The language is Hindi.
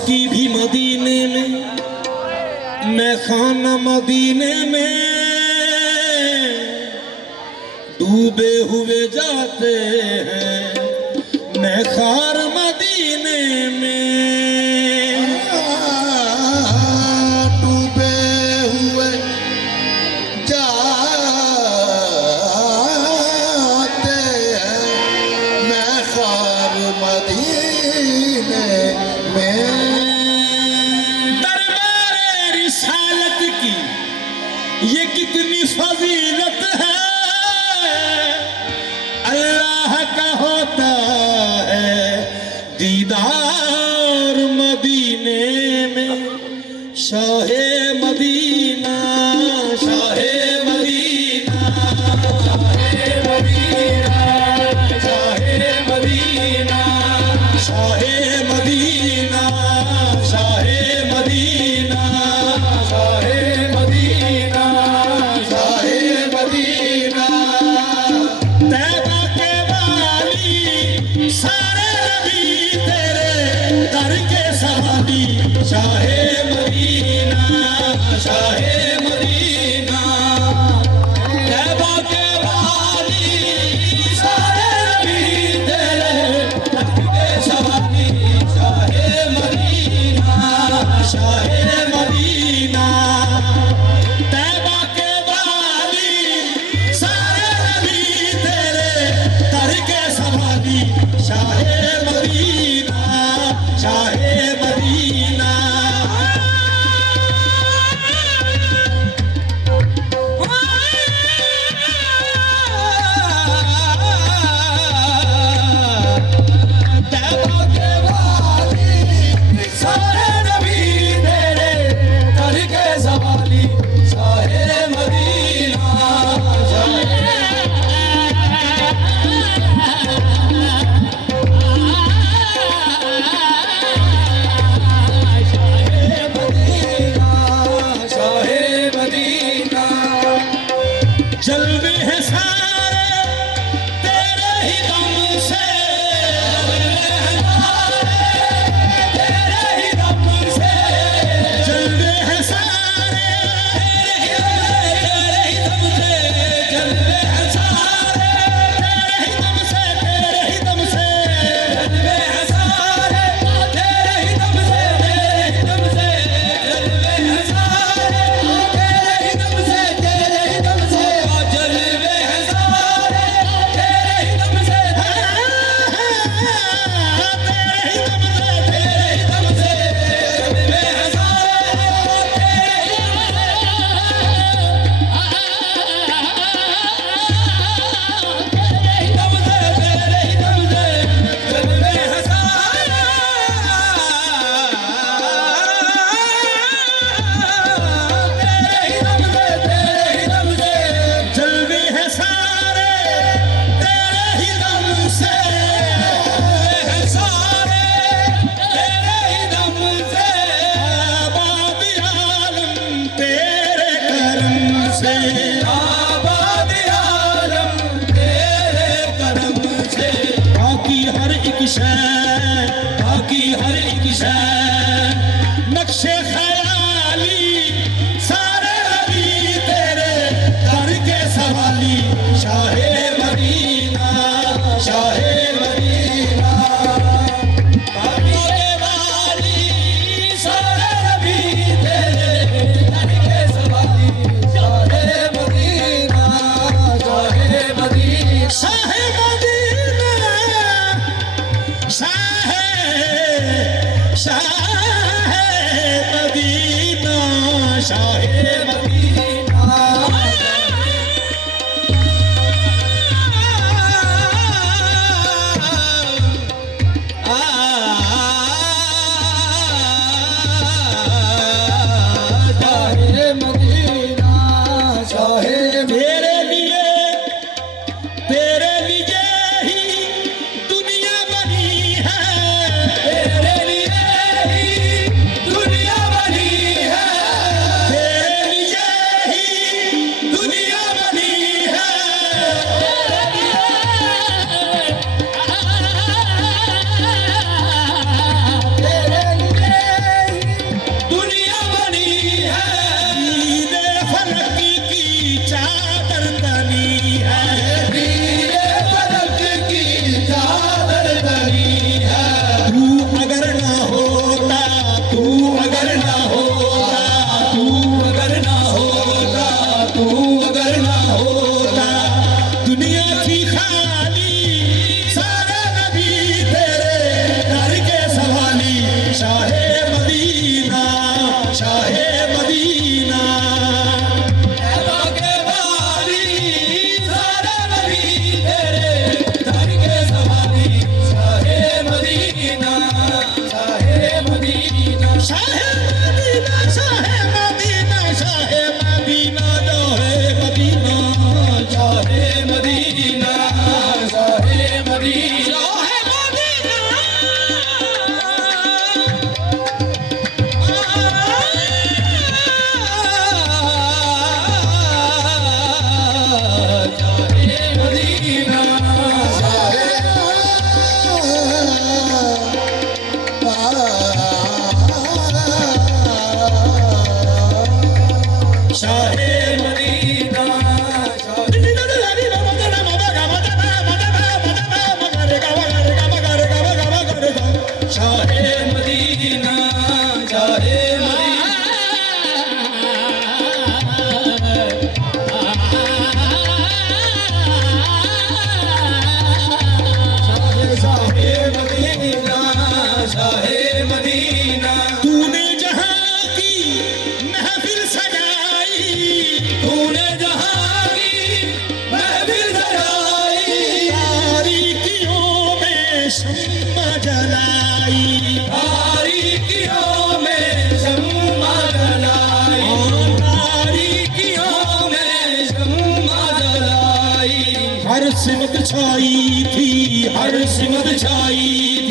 की भी मदीने में, मैं खाना मदीने में, डूबे हुए जाते हैं मैं खार मदीने में। डूबे हुए जाते हैं मैं खार मदीने में। दरबारे रिसालत की ये कितनी फजीलत है, अल्लाह का होता है दीदार मदीने में। शाहे मदीना, शाहे मदीना, शाहे मदीना, शाहे मदीना, शाहे मदीना, शाहे मदीना, शाहे मदीना, शाहे मदीना। तैबा के वाली सारे नबी तेरे दर के सवाली, शाहे मदीना, शाहे मदीना। तैबा के वाली सारे नबी तेरे दर के सवाली, शाहे मदीना, शाहे मदीना। तैबा के वाली सारे नबी तेरे दर के सवाली, शाहे मदीना, शाहे मदीना। थी खाली सारे नबी तेरे दर के सवाली शाहे मदीना शाहे मदीना तैबा के वाली सारे नबी तेरे दर के सवाली शाहे मदीना शाहे मदीना शाहे मदीना शाहे मदीना शाहे मदीना जो है मदीना शाहे मदीना शाहे मदीना शाहे मदीना शाहे मदीना शाहे मदीना शाहे मदीना शाहे मदीना तूने जहां की महफिल सजाई तूने जहां की महफिल सजाई तारीकियों में शम्मा जलाई तारीकियों में शम्मा जलाई तारीकियों में शम्मा जलाई हर सिमत छाई थी हर सिमत छाई